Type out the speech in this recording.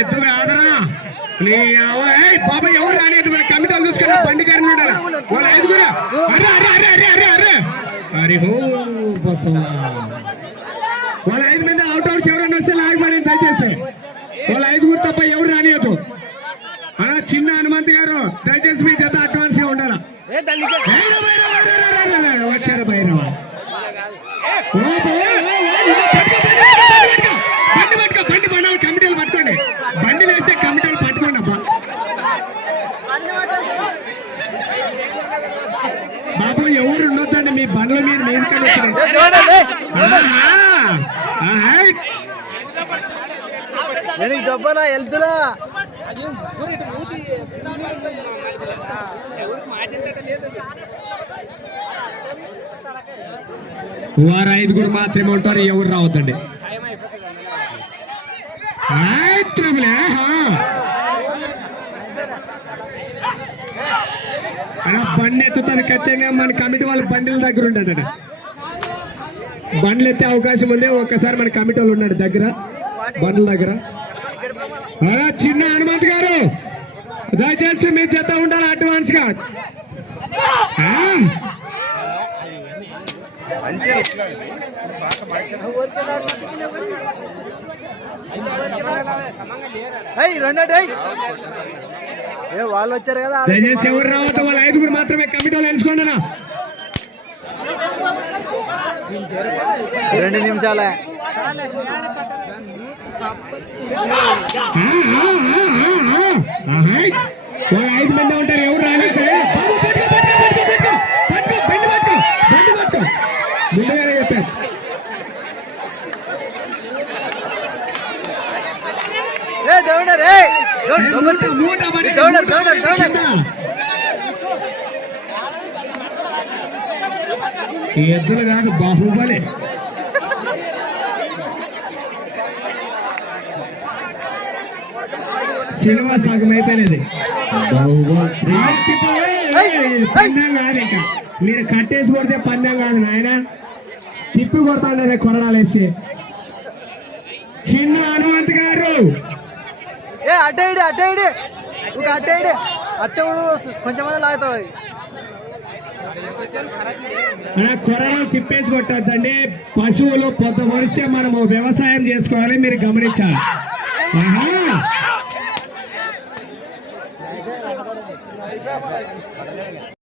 ఎత్తు కాదరా బాబా ఎవరు రాని కమిటీలు చూసుకుని బండి గారిని ఉండాలి వాళ్ళ ఐదుగురు. అరే అరే అరే అరే అరే అరే అరే హో బసవా వాళ్ళ 5 మంది అవుట్డోర్స్ ఎవరన్నా వస్తే లాగమని దయచేసి వాళ్ళ 5గురు తప్ప ఎవరు రానియద్దు. అలా చిన్న హనుమంత్ గారు దయచేసి మీ చేత అడ్వాన్స్ గా ఉండాలా. వచ్చారు భైరవ బండి పట్టుకో బండి పండాలి కమిటీలు పట్టుకోండి బండి వేస్తే కమిటీలు పట్టుకోండి అబ్బా. బాబు ఎవరు ఉండొద్దండి మీ బండ్ల మీద మీరు చెప్పనా వెళ్తున్నా వారు 5గురు మాత్రమే ఉంటారు ఎవరు రావద్దండి. అలా బండి ఎత్తుతాను ఖచ్చితంగా మన కమిటీ వాళ్ళ బండిల దగ్గర ఉండదండి. బండ్లు ఎత్తే అవకాశం ఉంది. ఒక్కసారి మన కమిటీ వాళ్ళు ఉన్నాడు దగ్గర బండ్ల దగ్గర. చిన్న హనుమంత్ గారు దయచేసి మీ చేత ఉండాలి అడ్వాన్స్ గా. వాళ్ళు వచ్చారు కదా దయచేసి ఎవరు రావద్దు వాళ్ళ 5గురు మాత్రమే కమిటీలో తెలుసుకోండి. 2 నిమిషాలే. వాళ్ళ 5 మంది ఉంటారు ఎవరు రాలేదు. ముందుగానే చెప్పారు. ఎద్దులు కాదు బాహుబలి. సినిమా సగం అయిపోయినది. పందెం కాదు ఇక మీరు కట్టేసి కొడితే పందెం కాదు నాయన తిప్పి కొడతాండే కొరడాలు వేసి. చిన్న హనుమంత్ గారు అడ్డైడి అడ్డైడి అడ్డైడి అట్ట కొంచెం లాగుతావు. అలా కొరడాలు తిప్పేసి కొట్టద్దండి. పశువులు పొద్దు వరిస్తే మనము వ్యవసాయం చేసుకోవాలి మీరు గమనించాలి.